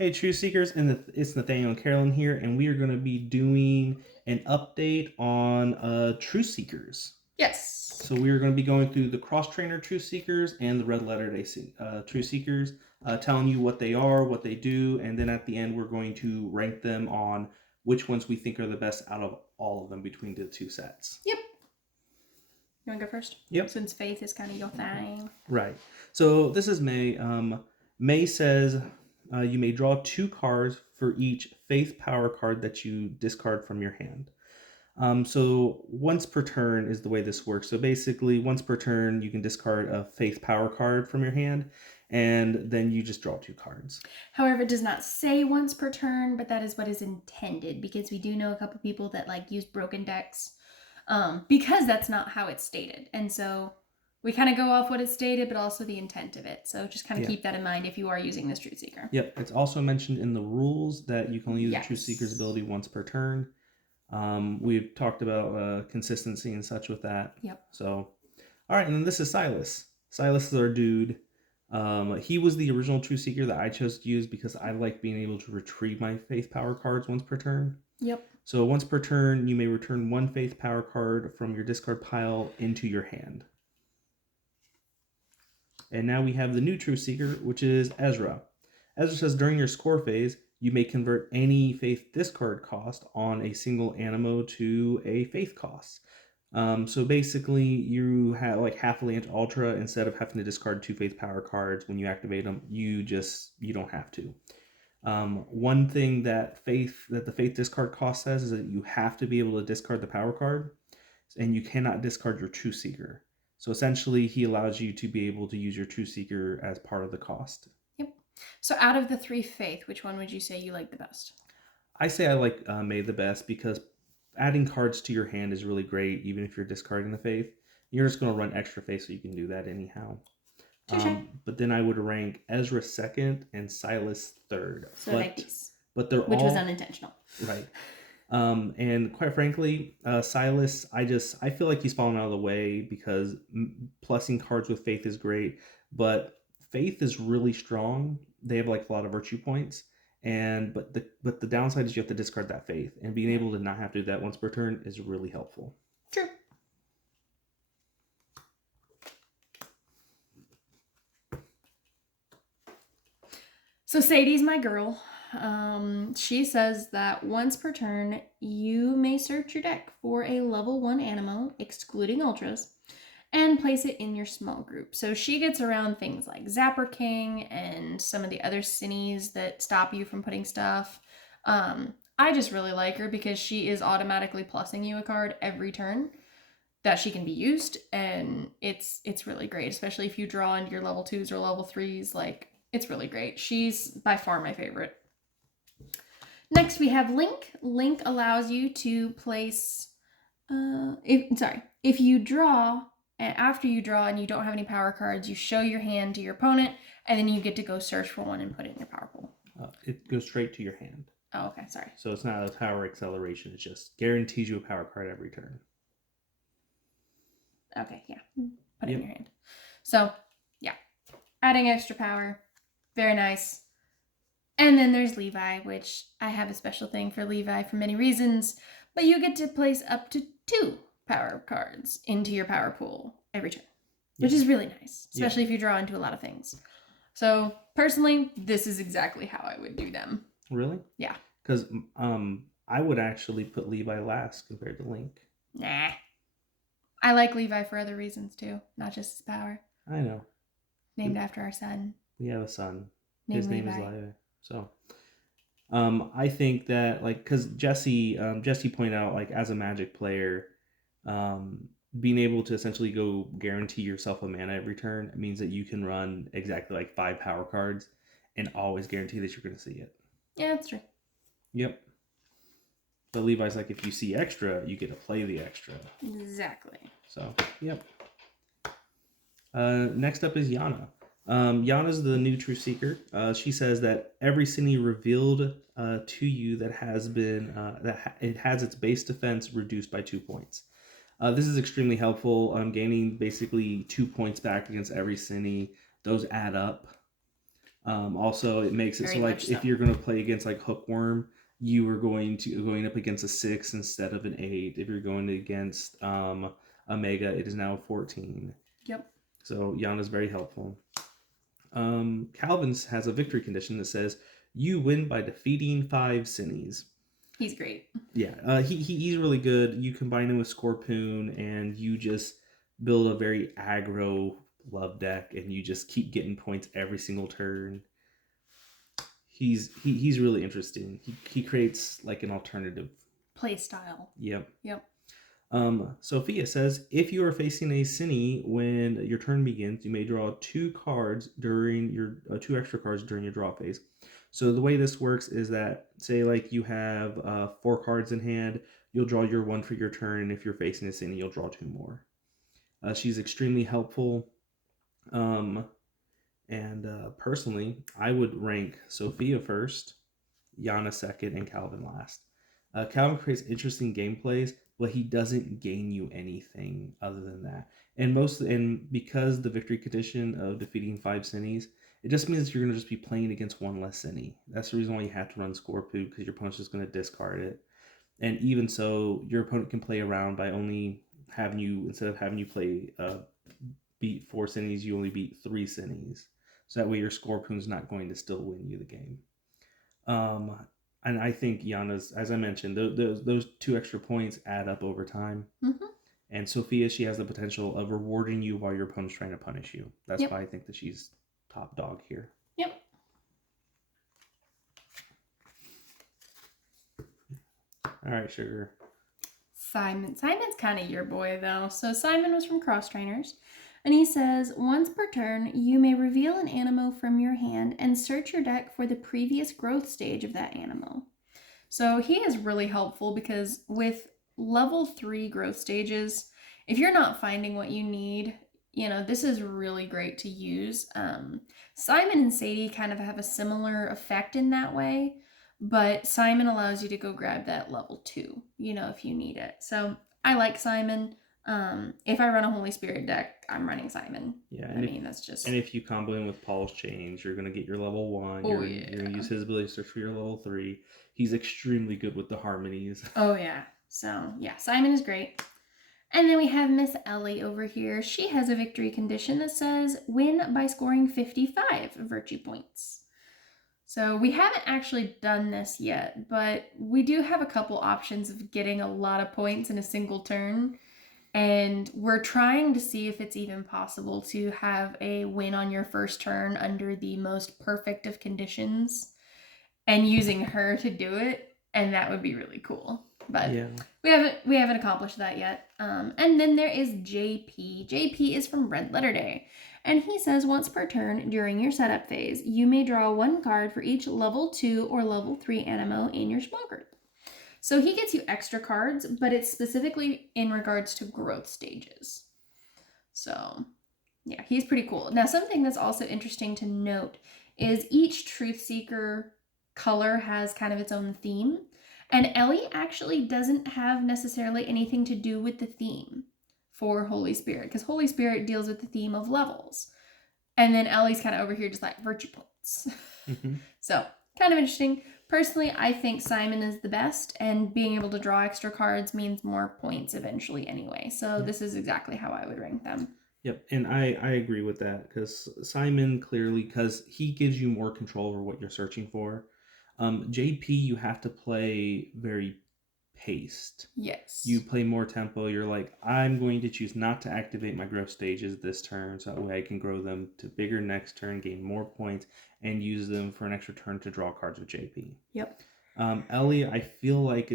Hey, True Seekers, and it's Nathaniel and Carolyn here, and we are going to be doing an update on True Seekers. Yes. So we are going to be going through the cross trainer True Seekers and the red letter day True Seekers, telling you what they are, what they do, and then at the end we're going to rank them on which ones we think are the best out of all of them between the two sets. Yep. You want to go first? Yep. Since faith is kind of your thing. Right. So this is May. May says you may draw 2 cards for each faith power card that you discard from your hand. So once per turn is the way this works. So basically, once per turn, you can discard a faith power card from your hand, and then you just draw 2 cards. However, it does not say once per turn, but that is what is intended, because we do know a couple people that use broken decks, because that's not how it's stated. And so we kind of go off what it's stated, but also the intent of it. So just kind of keep that in mind if you are using this True Seeker. Yep. It's also mentioned in the rules that you can only use a True Seeker's ability once per turn. We've talked about consistency and such with that. Yep. So, all right, and then this is Silas. Silas is our dude. He was the original True Seeker that I chose to use because I like being able to retrieve my faith power cards once per turn. Yep. So once per turn, you may return 1 faith power card from your discard pile into your hand. And now we have the new True Seeker, which is Ezra. Ezra says during your score phase, you may convert any faith discard cost on a single Animo to a faith cost. So basically, you have half a Lance Ultra. Instead of having to discard 2 faith power cards when you activate them, you don't have to. One thing that the faith discard cost says is that you have to be able to discard the power card, and you cannot discard your True Seeker. So essentially, he allows you to be able to use your True Seeker as part of the cost. Yep. So out of the 3 faith, which one would you say you like the best? I say I like May the best because adding cards to your hand is really great, even if you're discarding the faith. You're just going to run extra faith, so you can do that anyhow. But then I would rank Ezra second and Silas third. So like these. But they're which was unintentional. Right. And quite frankly, Silas, I feel like he's fallen out of the way because plussing cards with faith is great, but faith is really strong. They have a lot of virtue points, but the downside is you have to discard that faith, and being able to not have to do that once per turn is really helpful. True. So Sadie's my girl. She says that once per turn, you may search your deck for a level 1 Animo, excluding Ultras, and place it in your small group. So she gets around things like Zapper King and some of the other Cinnies that stop you from putting stuff. I just really like her because she is automatically plussing you a card every turn that she can be used, and it's really great, especially if you draw into your level 2s or level 3s. It's really great. She's by far my favorite. Next, we have Link. Link allows you to place... if you draw, and after you draw and you don't have any power cards, you show your hand to your opponent, and then you get to go search for one and put it in your power pool. It goes straight to your hand. Oh, okay, sorry. So it's not a power acceleration. It just guarantees you a power card every turn. Okay, yeah. Put it in your hand. So, yeah. Adding extra power. Very nice. And then there's Levi, which I have a special thing for Levi for many reasons, but you get to place up to 2 power cards into your power pool every turn, which is really nice, especially if you draw into a lot of things. So personally, this is exactly how I would do them. Really? Yeah. Because I would actually put Levi last compared to Link. Nah. I like Levi for other reasons too, not just his power. I know. Named after our son. We have a son. His name is Levi. So, I think that because Jesse pointed out as a Magic player, being able to essentially go guarantee yourself a mana every turn means that you can run exactly 5 power cards and always guarantee that you're going to see it. Yeah, that's true. Yep. But Levi's if you see extra, you get to play the extra. Exactly. So, yep. Next up is Yana. Yana's the new True Seeker. She says that every Cinni revealed to you that has been it has its base defense reduced by 2 points. This is extremely helpful. Gaining basically 2 points back against every Cinni. Those add up. Also, it makes it Very so like much so. if you're going to play against like Hookworm, you are going up against a 6 instead of an 8. If you're going against Omega, it is now a 14. Yep. So Yana's very helpful. Calvin's has a victory condition that says you win by defeating 5 Cinnies. He's great. Yeah, he's really good. You combine him with Scorpoon, and you just build a very aggro love deck, and you just keep getting points every single turn. He's really interesting. He creates like an alternative play style. Yep. Yep. Sophia says, if you are facing a Cine when your turn begins, you may draw 2 cards during your 2 extra cards during your draw phase. So the way this works is that, say like you have 4 cards in hand, you'll draw your 1 for your turn, and if you're facing a Cine, you'll draw 2 more. She's extremely helpful. Personally, I would rank Sophia first, Yana second, and Calvin last. Calvin creates interesting gameplays, but he doesn't gain you anything other than that. And because the victory condition of defeating 5 Cinnies, it just means you're going to just be playing against 1 less Cinny. That's the reason why you have to run Scorpoo, because your opponent's just going to discard it. And even so, your opponent can play around by only having you, instead of having you play beat 4 Cinnies, you only beat 3 Cinnies. So that way your Scorpoon's not going to still win you the game. And I think Yana's, as I mentioned, those 2 extra points add up over time. Mm-hmm. And Sophia, she has the potential of rewarding you while your opponent's trying to punish you. That's why I think that she's top dog here. Yep. All right, Sugar. Simon's kind of your boy, though. So Simon was from Cross Trainers. And he says, once per turn, you may reveal an Animo from your hand and search your deck for the previous growth stage of that Animo. So he is really helpful because with level 3 growth stages, if you're not finding what you need, this is really great to use. Simon and Sadie kind of have a similar effect in that way, but Simon allows you to go grab that level 2, if you need it. So I like Simon. If I run a Holy Spirit deck, I'm running Simon. Yeah, that's just... And if you combo him with Paul's Chains, you're going to get your level 1. You're going to use his ability to search for your level 3. He's extremely good with the harmonies. Oh, yeah. So, yeah, Simon is great. And then we have Miss Ellie over here. She has a victory condition that says, win by scoring 55 virtue points. So we haven't actually done this yet, but we do have a couple options of getting a lot of points in a single turn. And we're trying to see if it's even possible to have a win on your first turn under the most perfect of conditions and using her to do it. And that would be really cool. But we haven't accomplished that yet. And then there is JP. JP is from Red Letter Day. And he says once per turn during your setup phase, you may draw 1 card for each level 2 or level 3 Animo in your small group. So he gets you extra cards, but it's specifically in regards to growth stages. So, yeah, he's pretty cool. Now, something that's also interesting to note is each Truth Seeker color has kind of its own theme. And Ellie actually doesn't have necessarily anything to do with the theme for Holy Spirit, because Holy Spirit deals with the theme of levels. And then Ellie's kind of over here just like virtue points. Mm-hmm. So, kind of interesting. Personally, I think Simon is the best, and being able to draw extra cards means more points eventually anyway. So this is exactly how I would rank them. Yep, and I agree with that, because Simon clearly, because he gives you more control over what you're searching for. JP, you have to play very paced. Yes. You play more tempo. You're like, I'm going to choose not to activate my growth stages this turn, so that way I can grow them to bigger next turn, gain more points, and use them for an extra turn to draw cards with JP. Yep. Ellie, I feel like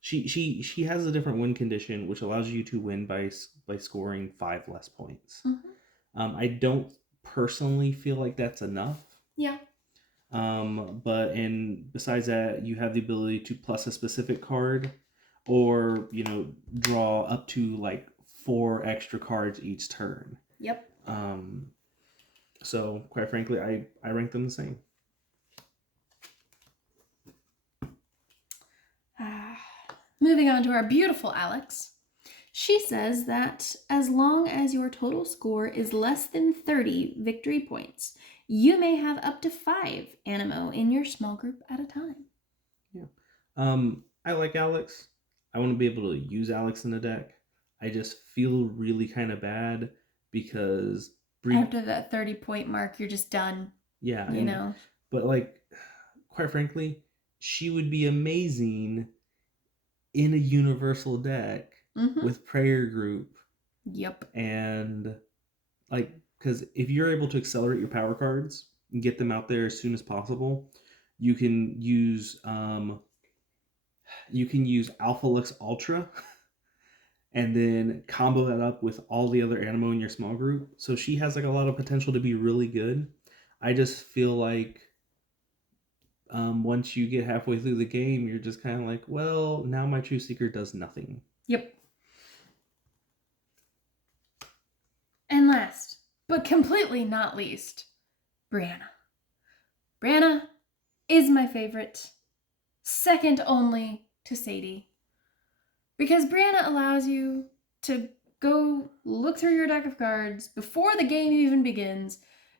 she has a different win condition, which allows you to win by scoring 5 less points. Mm-hmm. I don't personally feel like that's enough. Yeah. But besides that, you have the ability to plus a specific card, or draw up to like 4 extra cards each turn. Yep. So quite frankly, I rank them the same. Moving on to our beautiful Alex. She says that as long as your total score is less than 30 victory points, you may have up to 5 Animo in your small group at a time. Yeah. I like Alex. I want to be able to use Alex in the deck. I just feel really kind of bad because After that 30-point mark, you're just done. Yeah, you know. But like, quite frankly, she would be amazing in a universal deck with prayer group. Yep. And like, because if you're able to accelerate your power cards and get them out there as soon as possible, you can use Alpha Lux Ultra and then combo that up with all the other Animo in your small group. So she has like a lot of potential to be really good. I just feel like once you get halfway through the game, you're just kind of like, well, now my True Seeker does nothing. Yep. And last, but completely not least, Brianna. Brianna is my favorite, second only to Sadie. Because Brianna allows you to go look through your deck of cards before the game even begins,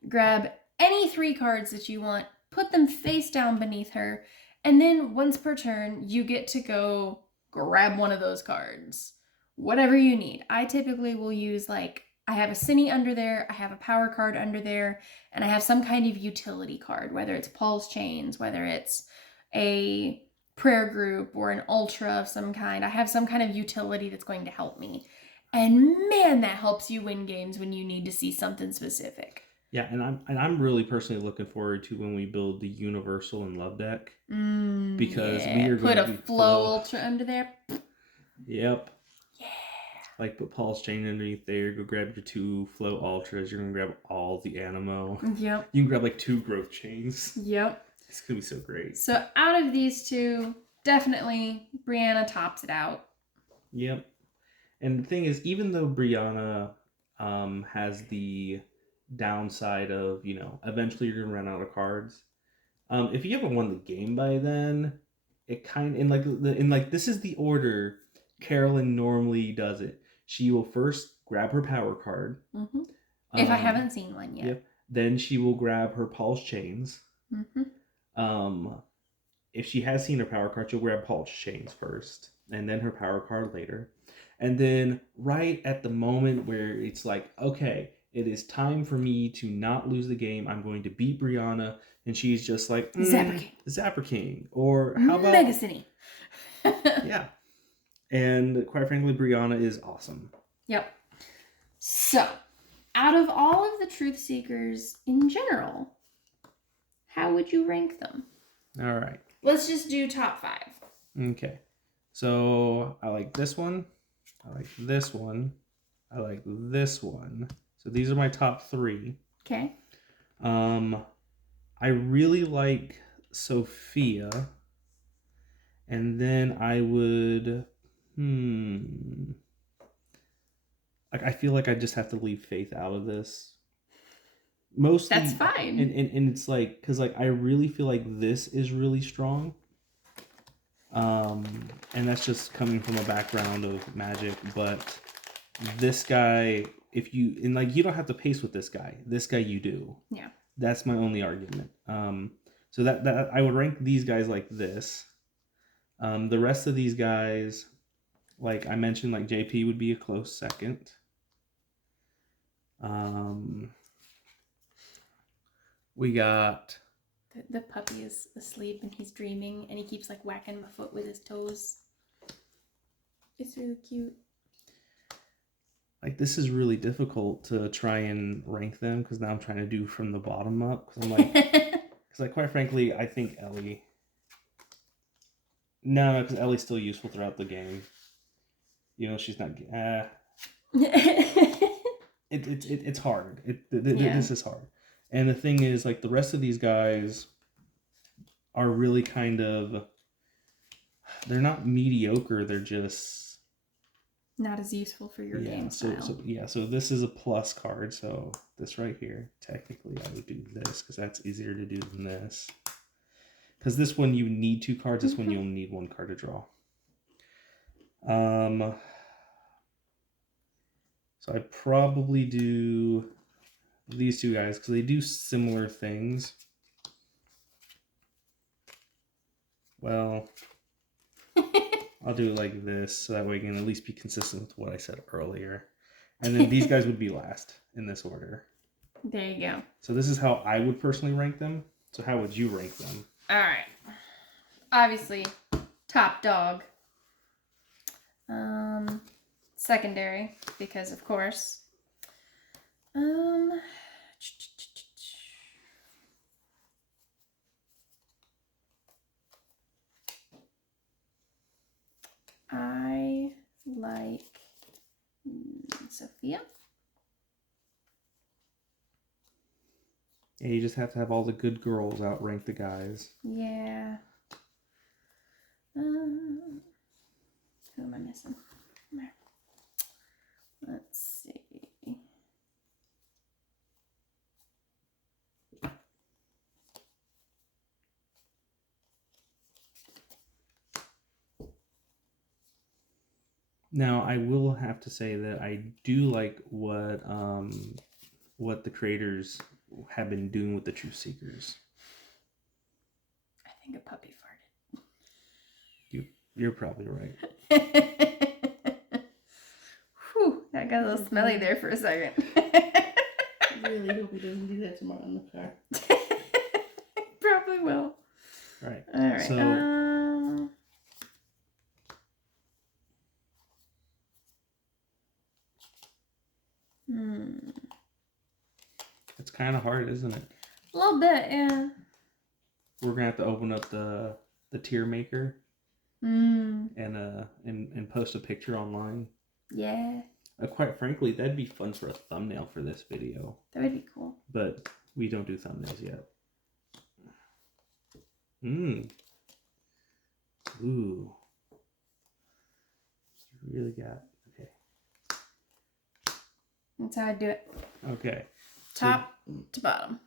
grab any 3 cards that you want, put them face down beneath her, and then once per turn, you get to go grab one of those cards. Whatever you need. I typically will use, like, I have a Cine under there, I have a power card under there, and I have some kind of utility card, whether it's Paul's Chains, whether it's a prayer group or an ultra of some kind. I have some kind of utility that's going to help me. And man, that helps you win games when you need to see something specific. Yeah, and I'm really personally looking forward to when we build the Universal and Love deck. Because we are put going to a Flow Ultra under there. Yep. Yeah. Like put Paul's Chain underneath there, go grab your 2 Flow Ultras, you're gonna grab all the Animo. Yep. You can grab like 2 Growth Chains. Yep. It's gonna be so great. So out of these 2, definitely Brianna tops it out. Yep. And the thing is, even though Brianna has the downside of, eventually you're gonna run out of cards. If you haven't won the game by then, it kind of this is the order Carolyn normally does it. She will first grab her power card. Mm-hmm. If I haven't seen one yet. Yep. Then she will grab her Paul's Chains. Mm-hmm. If she has seen her power card, she'll grab Paul's Chains first, and then her power card later. And then right at the moment where it's like, okay, it is time for me to not lose the game, I'm going to beat Brianna, and she's just like, Zapper King. Or how about Mega Cine? Yeah. And quite frankly, Brianna is awesome. Yep. So, out of all of the Truth Seekers in general, how would you rank them? All right. Let's just do top 5. Okay. So, I like this one. I like this one. I like this one. So, these are my top 3. Okay. I really like Sophia. And then I would... Like, I feel like I just have to leave Faith out of this. Mostly... That's fine. And it's like... Because, like, I really feel like this is really strong. And that's just coming from a background of Magic. But this guy... you don't have to pace with this guy. This guy you do. Yeah. That's my only argument. So that I would rank these guys like this. The rest of these guys, like I mentioned, like JP would be a close second. We got... The puppy is asleep and he's dreaming and he keeps like whacking my foot with his toes. It's really cute. Like, this is really difficult to try and rank them because now I'm trying to do from the bottom up. Because I'm like, quite frankly, I think Ellie. No, because Ellie's still useful throughout the game. She's not. It's hard. This is hard. And the thing is, like, the rest of these guys are really kind of... They're not mediocre. They're just... not as useful for your game style. So this is a plus card. So this right here, technically I would do this because that's easier to do than this. Because this one you need 2 cards. This one you'll need 1 card to draw. So I'd probably do these two guys because they do similar things. Well, I'll do it like this so that way I can at least be consistent with what I said earlier. And then these guys would be last in this order. There you go. So this is how I would personally rank them. So how would you rank them? All right. Obviously, top dog. Secondary, because of course. I like Sophia. Yeah, you just have to have all the good girls outrank the guys. Yeah. Who am I missing? Let's see. Now, I will have to say that I do like what the creators have been doing with the Truth Seekers. I think a puppy farted. You're probably right. Whew, that got a little smelly there for a second. I really hope he doesn't do that tomorrow in the car. Probably will. Right. All right. So, it's kind of hard, isn't it? A little bit, yeah. We're gonna have to open up the tier maker and post a picture online. Yeah. Quite frankly, that'd be fun for a thumbnail for this video. That would be cool. But we don't do thumbnails yet. Ooh. You really got okay. That's how I do it. Okay. Top to bottom.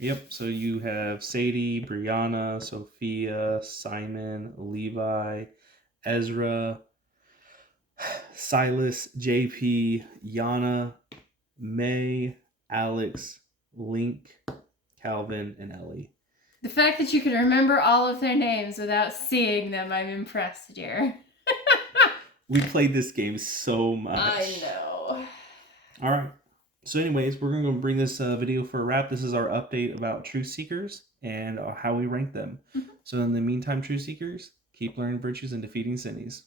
Yep. So you have Sadie, Brianna, Sophia, Simon, Levi, Ezra, Silas, JP, Yana, May, Alex, Link, Calvin, and Ellie. The fact that you can remember all of their names without seeing them, I'm impressed, dear. We played this game so much. I know. All right. So anyways, we're going to bring this video for a wrap. This is our update about Truth Seekers and how we rank them. So in the meantime, Truth Seekers, keep learning virtues and defeating sinnies.